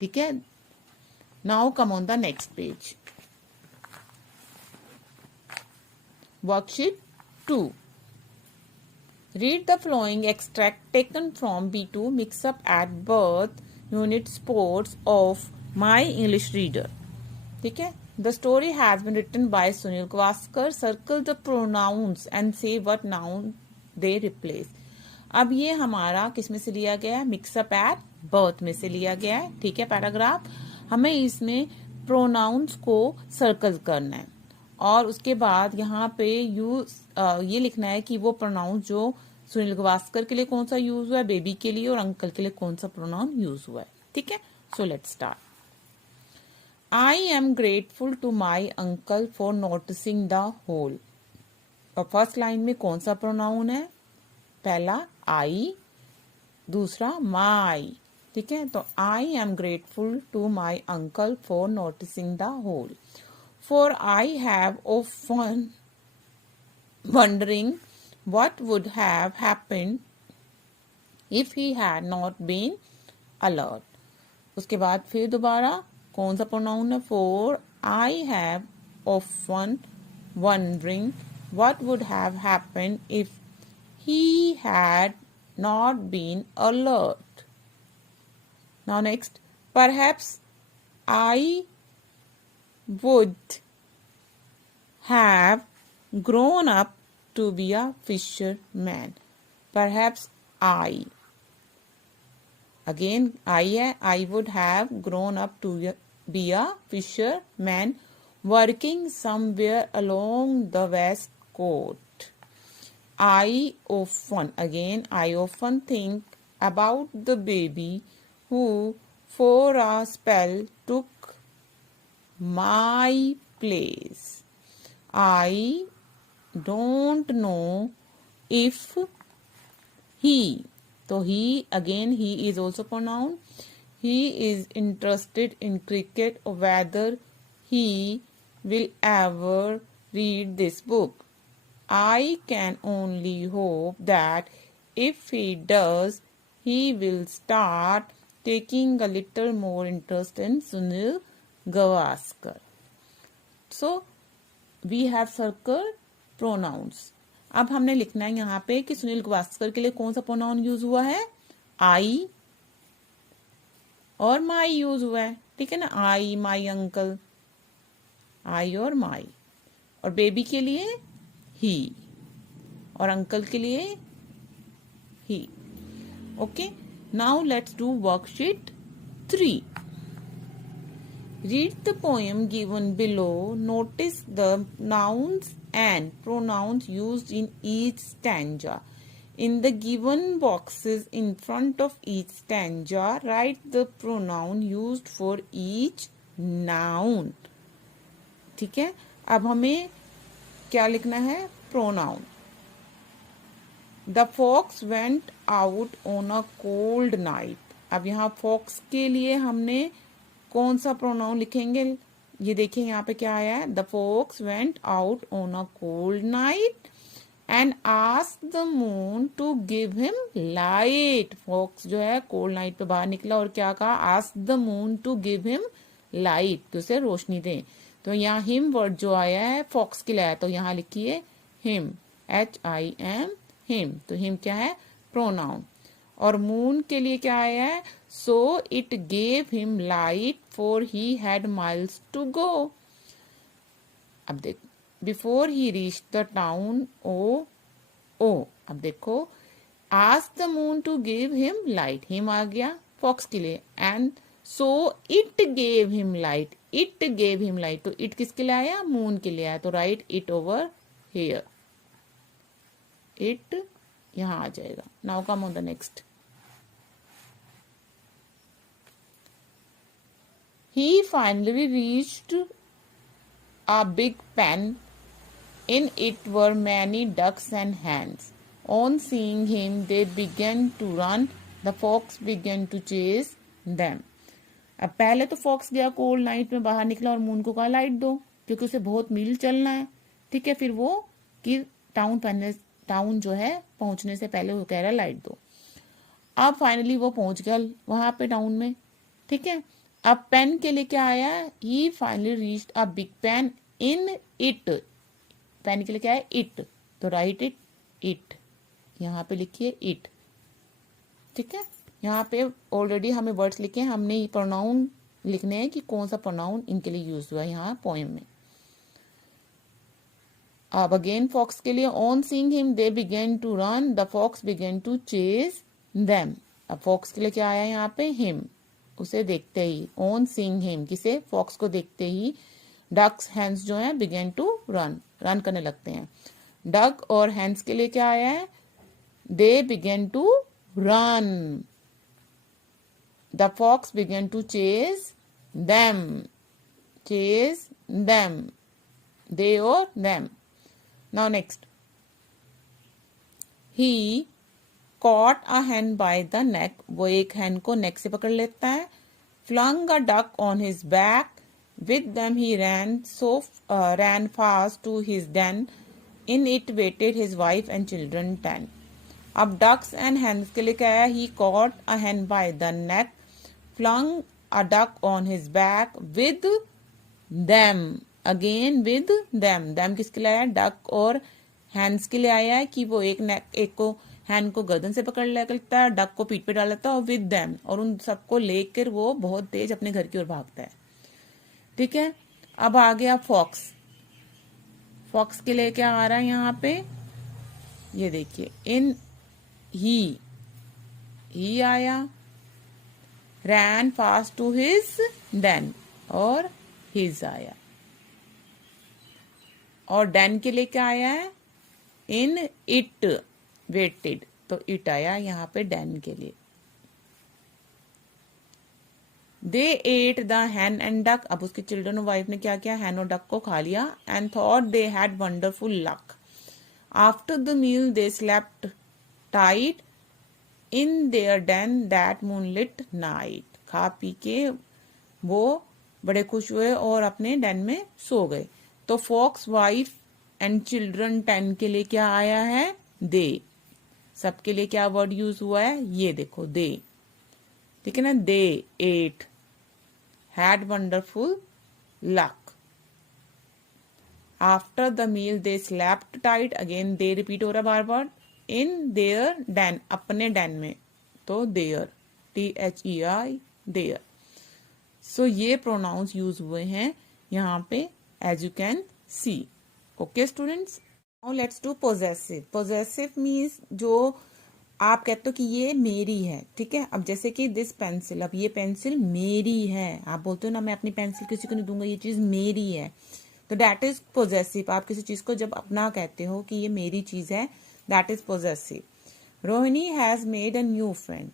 ठीक है, now come on the next page. Worksheet 2. Read the following extract taken from B2 Mix Up at Birth Unit Sports of My English Reader. ठीक है. The story has been written by Sunil Gavaskar. Circle the pronouns and say what noun they replace. अब ये हमारा किस में से लिया गया है? मिक्सअप एट बर्थ में से लिया गया है. ठीक है, पैराग्राफ. हमें इसमें प्रोनाउंस को सर्कल करना है और उसके बाद यहाँ पे ये लिखना है कि वो प्रोनाउन जो सुनील गवास्कर के लिए कौन सा यूज हुआ है, बेबी के लिए और अंकल के लिए कौन सा प्रोनाउन यूज हुआ है. ठीक है, so let's start. I am grateful to my uncle for noticing the hole. और फर्स्ट लाइन में कौन सा प्रोनाउन है? पहला आई, दूसरा माई. ठीक है, तो I am grateful to my uncle for noticing the hole. For I have often wondering what would have happened if he had not been alert. उसके बाद फिर दोबारा कौन सा प्रोनाउन है? For I have often wondering what would have happened if he had not been alert. Now next, perhaps I would have grown up to be a fisherman. Perhaps I. Again, I है. I would have grown up to be a fisherman working somewhere along the west coast. I often think about the baby who for a spell took my place. I don't know if he. So he, again he is also pronoun. He is interested in cricket or whether he will ever read this book. I can only hope that if he does, he will start taking a little more interest in Sunil Gavaskar. So we have circled pronouns. अब हमने लिखना है यहाँ पे कि सुनील गवास्कर के लिए कौन सा प्रोनाउन यूज हुआ है? आई और माई यूज हुआ है. ठीक है ना, आई, माई अंकल, आई और माई. और बेबी के लिए ही और अंकल के लिए ही. Okay, now let's do worksheet 3. Read the poem given below. Notice the nouns and pronouns used in each stanza. In the given boxes in front of each stanza, write the pronoun used for each noun. ठीक है, अब हमें क्या लिखना है? Pronoun. The fox went out on a cold night. अब यहाँ fox के लिए हमने कौन सा प्रोनाउन लिखेंगे? ये देखिए यहाँ पे क्या आया है? The fox went out on a cold night and asked the moon to give him light. Fox जो है कोल्ड नाइट पे बाहर निकला और क्या कहा? Asked the moon to give him light, तो उसे रोशनी दें. तो यहाँ हिम वर्ड जो आया है फोक्स के लिए आया, तो यहाँ लिखिए हिम, HIM, हिम. तो हिम क्या है? प्रोनाउन. और मून के लिए क्या आया है? So it gave him light for he had miles to go. अब देख, before he reached the town अब देखो, ask the moon to give him light. him आ गया fox के लिए and so it gave him light. it gave him light. तो it किसके लिए आया? moon के लिए आया. तो write it over here. it यहाँ आ जाएगा. Now come on the next. He finally reached a big pen. In it were many ducks and hens. On seeing him, they began to run. The fox began to chase them. अब पहले तो fox गया cold night में, बाहर निकला और moon को कहा लाइट दो, क्योंकि उसे बहुत मील चलना है. ठीक है, फिर वो कि टाउन जो है पहुंचने से पहले वो कह रहा है लाइट दो. अब फाइनली वो पहुंच गया वहां पे टाउन में. ठीक है, अब पेन के लिए क्या आया, he finally reached a big pen in it. Pen के लिए क्या है, इट, तो राइट इट, यहाँ पे लिखिए इट। ठीक है, यहाँ पे ऑलरेडी हमें वर्ड्स लिखे हैं, हमने ये प्रोनाउन लिखने हैं कि कौन सा प्रोनाउन इनके लिए यूज हुआ है यहाँ पोएम में। अब अगेन फॉक्स के लिए, on seeing him they began to run, the fox began to chase them. अब फॉक्स के लिए क्या आया यहाँ पे, हिम, उसे देखते ही, ऑन सीइंग हिम, किसे, फॉक्स को देखते ही डक्स हैंस जो है बिगेन टू रन, रन करने लगते हैं। डक और हैंस के लिए क्या आया है, they began to run, the fox began to chase them, chase them, they or them. Now next, he caught a hen by the neck, वो एक hen को neck से पकड़ लेता है। flung a duck on his back, with them he ran fast to his den, in it waited his wife and children 10। अब ducks and hens के लिए क्या है, he caught a hen by the neck, flung a duck on his back, with them, again with them किसके लिए आया, duck और hands के लिए आया है कि वो एक को हैंड को गर्दन से पकड़ लेता है, डक को पीठ पे डाल लेता है, और विद देम, और उन सबको लेकर वो बहुत तेज अपने घर की ओर भागता है। ठीक है, अब आ गया फॉक्स। फॉक्स के लिए क्या आ रहा है यहाँ पे, ये देखिए, इन ही आया, ran fast to his den, और हिज आया, और डैन के लिए क्या आया है, इन इट वेटेड, तो इट आया यहाँ पे डैन के लिए। They ate the hen and duck, अब उसके चिल्ड्रन और वाइफ ने क्या किया, हैन और डक को खा लिया। And thought they had wonderful luck, after the meal they slept tight in their den that moonlit night, खा पी के वो बड़े खुश हुए और अपने डैन में सो गए। तो फॉक्स, वाइफ एंड चिल्ड्रन 10 के लिए क्या आया है, दे। सबके लिए क्या वर्ड यूज हुआ है, ये देखो दे, ठीक है ना, they ate had wonderful luck, after the meal they slept tight, again they repeat हो रहा बार बार, इन देयर डैन, अपने डैन में, तो देयर, THEI, देयर। सो ये प्रोनाउंस यूज हुए हैं यहाँ पे, as you can see। Okay students, now let's do possessive। possessive means जो आप कहते हो कि ये मेरी है, ठीक है। अब जैसे कि दिस पेंसिल, अब ये पेंसिल मेरी है, आप बोलते हो ना मैं अपनी पेंसिल किसी को नहीं दूंगा, ये चीज मेरी है, तो दैट इज पोजेसिव। आप किसी चीज को जब अपना कहते हो कि ये मेरी चीज है, that is possessive. Rohini has made a new friend,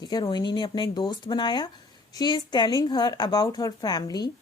ठीक है, रोहिणी ने अपना एक दोस्त बनाया। She is telling her about her family,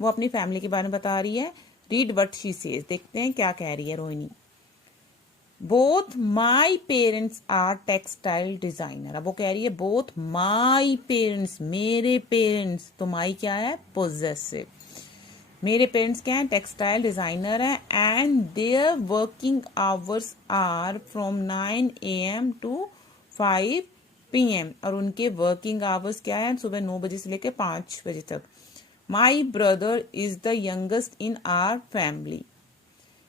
वो अपनी फैमिली के बारे में बता रही है। रीड व्हाट शी सेज, देखते हैं क्या कह रही है Rohini. Both my parents are textile designer, अब वो कह रही है बोथ माई पेरेंट्स, मेरे पेरेंट्स, तो माई क्या है, पोजेसिव। मेरे पेरेंट्स क्या है, टेक्सटाइल डिजाइनर है। And their working hours are from 9 AM to 5 PM, और उनके वर्किंग आवर्स क्या है, सुबह 9 बजे से लेकर 5 बजे तक। My brother is the youngest in our family,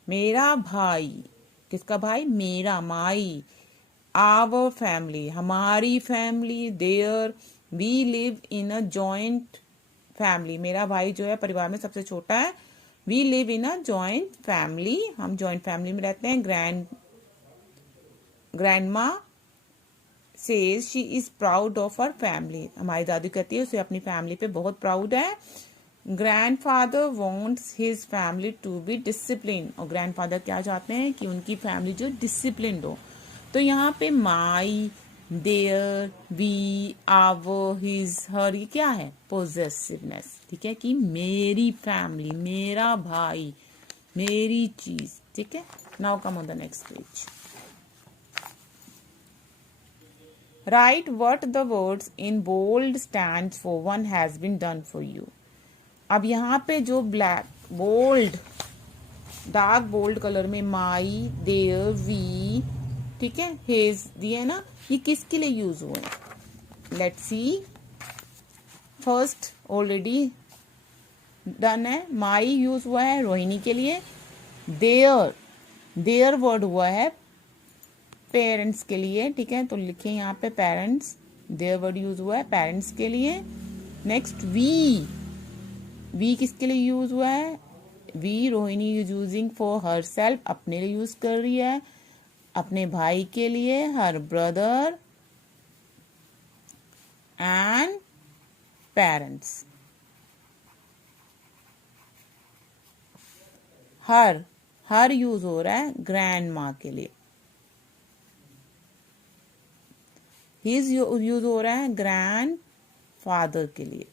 मेरा भाई, किसका भाई, मेरा, माई, आवर फैमिली, हमारी family. There we live in a joint family, मेरा भाई जो है परिवार में सबसे छोटा है। We live in a joint family, हम जॉइंट फैमिली में रहते हैं। Grandma says she is proud of her family, हमारी दादी कहती है उसे अपनी फैमिली पे बहुत प्राउड है। Grandfather wants his family to be discipline, और ग्रैंडफादर क्या चाहते हैं कि उनकी फैमिली जो डिसिप्लिन्ड हो। तो यहाँ पे माई, देयर, वी, आवर, हिज, हर, ये क्या है, पोजेसिवनेस, ठीक है, कि मेरी फैमिली, मेरा भाई, मेरी चीज, ठीक है। Now come on the next page. Write what the words in bold stands for one has been done for you। अब यहाँ पे जो black bold, dark bold colour में माई, देयर, वी, ठीक है, हिज दिए ना, ये किसके लिए यूज हुए हैं, let's see. First already done है। माई यूज हुआ है रोहिणी के लिए। देयर, देयर वर्ड हुआ है पेरेंट्स के लिए, ठीक है, तो लिखे यहाँ पे पेरेंट्स, देयर वर्ड यूज हुआ है पेरेंट्स के लिए। नेक्स्ट वी किसके लिए यूज हुआ है? We Rohini use using for herself, अपने लिए यूज कर रही है, अपने भाई के लिए, her brother and parents. Her use हो रहा है ग्रैंड माँ के लिए। हिज यूज हो रहा है ग्रैंड फादर के लिए।